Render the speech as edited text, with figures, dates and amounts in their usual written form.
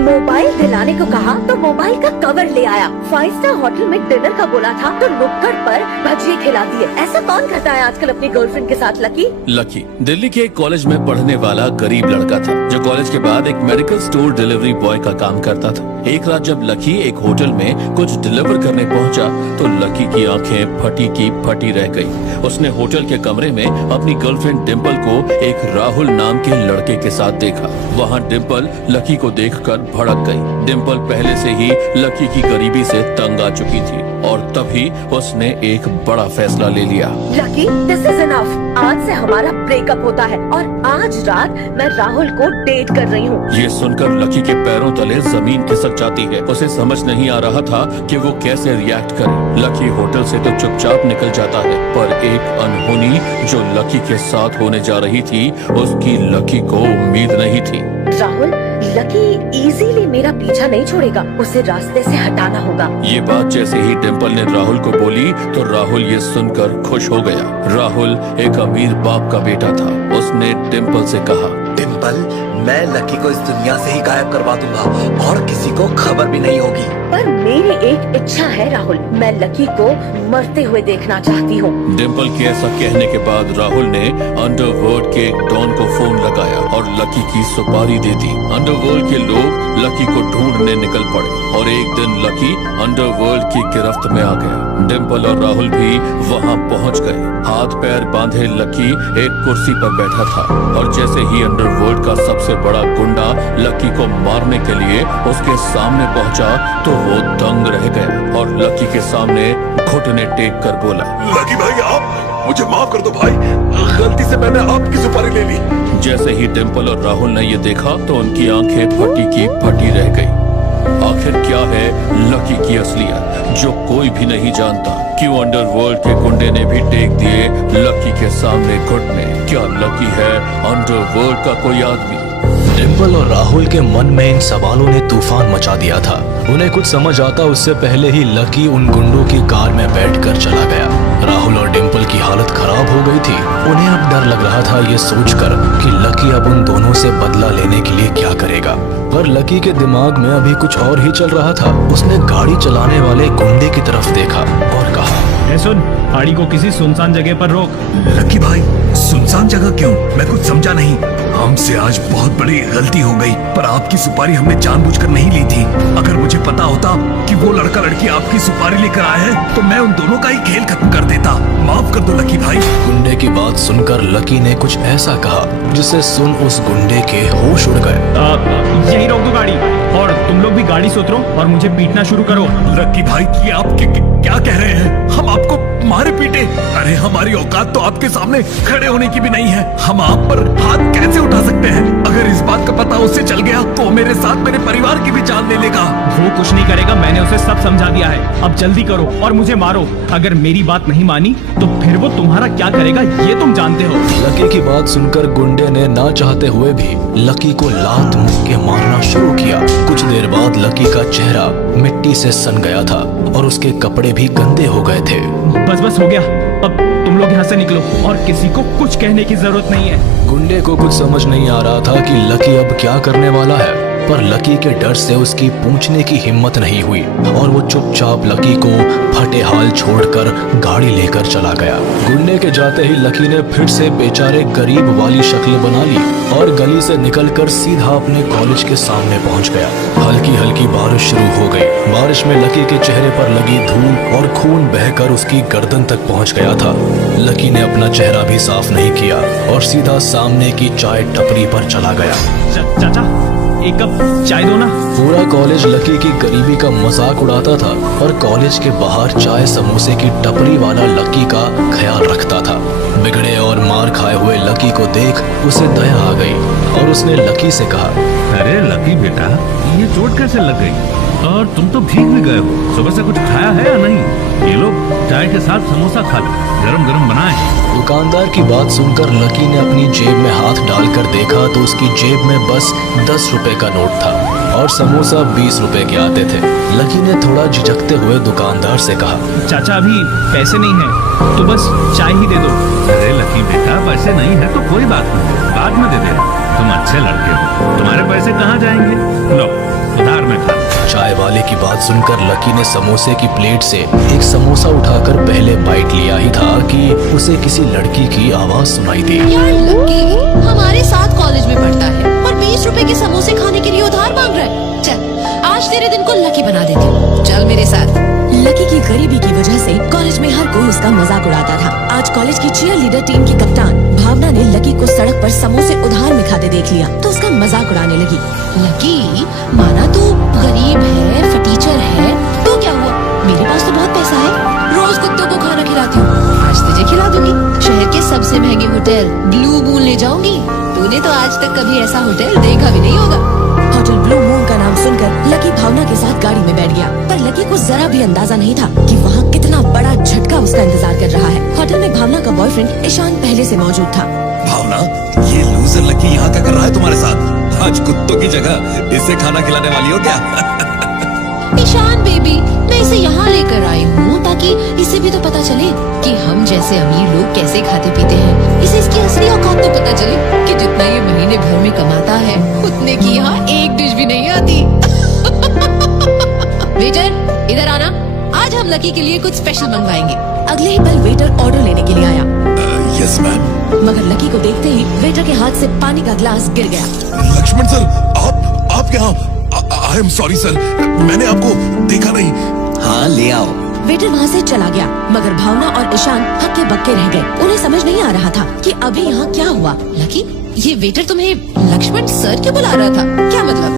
Mobile दिलाने को कहा तो मोबाइल का कवर ले आया। 5 स्टार होटल में डिनर का बोला था तो नुक्कड़ पर भजिए खिला दिए। ऐसा कौन करता है आजकल अपनी गर्लफ्रेंड के साथ? लकी दिल्ली के एक कॉलेज में पढ़ने वाला गरीब लड़का था जो कॉलेज के बाद एक मेडिकल स्टोर डिलीवरी बॉय का काम करता था। एक रात जब लकी एक होटल में कुछ डिलीवर करने पहुंचा तो लकी की आंखें फटी की फटी रह गई। उसने होटल के कमरे में अपनी गर्लफ्रेंड डिम्पल को एक राहुल नाम के लड़के के साथ देखा। वहाँ डिम्पल लकी को देखकर भड़क गई। डिम्पल पहले से ही लकी की गरीबी से तंग आ चुकी थी और तभी उसने एक बड़ा फैसला ले लिया। Lucky, this is enough. आज से हमारा ब्रेकअप होता है और आज रात मैं राहुल को डेट कर रही हूँ। ये सुनकर लकी के पैरों तले जमीन खिसक जाती है। उसे समझ नहीं आ रहा था कि वो कैसे रिएक्ट करे। लकी होटल से तो चुपचाप निकल जाता है पर एक अनहोनी जो लकी के साथ होने जा रही थी उसकी लकी को उम्मीद नहीं थी। राहुल, लकी इजीली मेरा पीछा नहीं छोड़ेगा, उसे रास्ते से हटाना होगा। ये बात जैसे ही डिम्पल ने राहुल को बोली तो राहुल ये सुनकर खुश हो गया। राहुल एक अमीर बाप का बेटा था। उसने डिम्पल से कहा, डिम्पल, मैं लकी को इस दुनिया से ही गायब करवा दूंगा और किसी को खबर भी नहीं होगी। पर मेरी एक इच्छा है राहुल, मैं लकी को मरते हुए देखना चाहती हूँ। डिम्पल के ऐसा कहने के बाद राहुल ने अंडरवर्ल्ड के डॉन को फोन लगाया और लकी की सुपारी दे दी। अंडरवर्ल्ड के लोग लकी को ढूंढने निकल पड़े और एक दिन लकी अंडरवर्ल्ड की गिरफ्त में आ गया। डिम्पल और राहुल भी वहाँ पहुँच गए। हाथ पैर बांधे लकी एक कुर्सी पर बैठा था और जैसे ही अंडरवर्ल्ड का सबसे बड़ा गुंडा लकी को मारने के लिए उसके सामने पहुंचा तो वो दंग रह गया और लकी के सामने घुटने टेक कर बोला, लकी भाई, आप मुझे माफ कर दो भाई, गलती से मैंने आपकी सुपारी ले ली। जैसे ही डिम्पल और राहुल ने ये देखा तो उनकी आंखें फटी की फटी रह गई। आखिर क्या है लकी की असलियत जो कोई भी नहीं जानता? क्यों अंडरवर्ल्ड के गुंडे ने भी टेक दिए लकी के सामने घुटने? क्या लकी है अंडरवर्ल्ड का कोई आदमी? डिम्पल और राहुल के मन में इन सवालों ने तूफान मचा दिया था। उन्हें कुछ समझ आता उससे पहले ही लकी उन गुंडों की कार में बैठकर चला गया। राहुल और डिम्पल की हालत खराब हो गई थी। उन्हें अब डर लग रहा था ये सोचकर कि लकी अब उन दोनों से बदला लेने के लिए क्या करेगा। पर लकी के दिमाग में अभी कुछ और ही चल रहा था। उसने गाड़ी चलाने वाले गुंडे की तरफ देखा और कहा, सुन, गाड़ी को किसी सुनसान जगह पर रोक। लकी भाई, सुनसान जगह क्यों? मैं कुछ समझा नहीं। हमसे आज बहुत बड़ी गलती हो गई पर आपकी सुपारी हमने जानबूझकर नहीं ली थी। अगर मुझे पता होता कि वो लड़का लड़की आपकी सुपारी लेकर आए हैं तो मैं उन दोनों का ही खेल खत्म कर देता। माफ कर दो लकी भाई। गुंडे की बात सुनकर लकी ने कुछ ऐसा कहा जिसे सुन उस गुंडे के होश उड़ गए। यही रोक दो गाड़ी और तुम लोग भी गाड़ी से उतरो और मुझे पीटना शुरू करो। लकी भाई, ये आप क्या कह रहे हैं? हम आपको मारे पीटे? अरे हमारी औकात तो आपके सामने खड़े होने की भी नहीं है। हम आप पर हाथ कैसे उठा सकते हैं? अगर इस बात का पता उसे चल गया तो मेरे साथ मेरे परिवार की भी जान ले लेगा। वो कुछ नहीं करेगा, मैंने उसे सब समझा दिया है। अब जल्दी करो और मुझे मारो। अगर मेरी बात नहीं मानी तो फिर वो तुम्हारा क्या करेगा ये तुम जानते हो। लकी की बात सुनकर गुंडे ने ना चाहते हुए भी लकी को लात मुक्के मारना शुरू किया। कुछ देर बाद लकी का चेहरा मिट्टी से सन गया था और उसके कपड़े भी गंदे हो गए थे। बस हो गया, अब तुम लोग यहाँ से निकलो और किसी को कुछ कहने की जरूरत नहीं है। गुंडे को कुछ समझ नहीं आ रहा था कि लकी अब क्या करने वाला है, पर लकी के डर से उसकी पूछने की हिम्मत नहीं हुई और वो चुपचाप लकी को फटे हाल छोड़कर गाड़ी लेकर चला गया। गुंडे के जाते ही लकी ने फिर से बेचारे गरीब वाली शक्ल बना ली और गली से निकलकर सीधा अपने कॉलेज के सामने पहुंच गया। हल्की हल्की बारिश शुरू हो गई। बारिश में लकी के चेहरे पर लगी धूल और खून बहकर उसकी गर्दन तक पहुंच गया था। लकी ने अपना चेहरा भी साफ नहीं किया और सीधा सामने की चाय टपरी पर चला गया। चाचा, एक कप चाय दो ना। पूरा कॉलेज लकी की गरीबी का मजाक उड़ाता था और कॉलेज के बाहर चाय समोसे की टपरी वाला लकी का ख्याल रखता था। बिगड़े और मार खाए हुए लकी को देख उसे दया आ गई और उसने लकी से कहा, अरे लकी बेटा, ये चोट कैसे लग गई? और तुम तो भीग भी गए हो। सुबह से कुछ खाया है या नहीं? ये लो, चाय के साथ समोसा खा लो, गरम गरम बनाए। दुकानदार की बात सुनकर लकी ने अपनी जेब में हाथ डालकर देखा तो उसकी जेब में बस 10 रुपए का नोट था और समोसा 20 रुपए के आते थे। लकी ने थोड़ा झिझकते हुए दुकानदार से कहा, चाचा अभी पैसे नहीं है तो बस चाय ही दे दो। अरे लकी बेटा, पैसे नहीं है तो कोई बात नहीं, बाद में दे देना। तुम अच्छे लड़के हो, तुम्हारे पैसे कहाँ जाएंगे? लो की बात सुनकर लकी ने समोसे की प्लेट से एक समोसा उठाकर पहले बाइट लिया ही था कि उसे किसी लड़की की आवाज सुनाई दी। यार लकी हमारे साथ कॉलेज में पढ़ता है और 20 रुपए के समोसे खाने के लिए उधार मांग रहा है। चल आज तेरे दिन को लकी बना देती हूँ, चल मेरे साथ। लकी की गरीबी की वजह से कॉलेज में हर कोई उसका मजाक उड़ाता था। आज कॉलेज की चीयर लीडर टीम की कप्तान भावना ने लकी को सड़क पर समोसे उधार में खाते देख लिया तो उसका मजाक उड़ाने लगी। लकी माना तू गरीब है, फटीचर है, तो क्या हुआ, मेरे पास तो बहुत पैसा है, रोज कुत्तों को खाना खिलाती हूँ, आज तुझे खिला दूंगी। शहर के सबसे महंगे होटल ब्लू मून ले जाऊंगी, तूने तो आज तक कभी ऐसा होटल देखा भी नहीं होगा। होटल ब्लू मून का नाम सुनकर लकी भावना के साथ गाड़ी में बैठ गया, पर लकी को जरा भी अंदाजा नहीं था कि वहाँ कितना बड़ा झटका उसका इंतजार कर रहा है। होटल में भावना का बॉयफ्रेंड ईशान पहले से मौजूद था। भावना, ये लूजर लकी यहाँ क्या कर रहा है तुम्हारे साथ? आज कुत्तों की जगह इसे खाना खिलाने वाली हो क्या? ईशान बेबी, मैं इसे यहाँ लेकर आई हूँ ताकि इसे भी तो पता चले कि हम जैसे अमीर लोग कैसे खाते पीते हैं। इसे इसकी असली औकात तो पता चले कि जितना ये महीने भर में कमाता है उतने की यहाँ एक डिश भी नहीं आती। वेटर इधर आना, आज हम लकी के लिए कुछ स्पेशल मंगवाएंगे। अगले ही पल वेटर ऑर्डर लेने के लिए आया, यस मैम। मगर लकी को देखते ही वेटर के हाथ से पानी का ग्लास गिर गया। लक्ष्मण सर, आप यहाँ? आई एम सॉरी सर, मैंने आपको देखा नहीं। हाँ ले आओ। वेटर वहाँ से चला गया, मगर भावना और ईशान हक्के बक्के रह गए। उन्हें समझ नहीं आ रहा था कि अभी यहाँ क्या हुआ। लकी, ये वेटर तुम्हें लक्ष्मण सर क्यों बुला रहा था, क्या मतलब?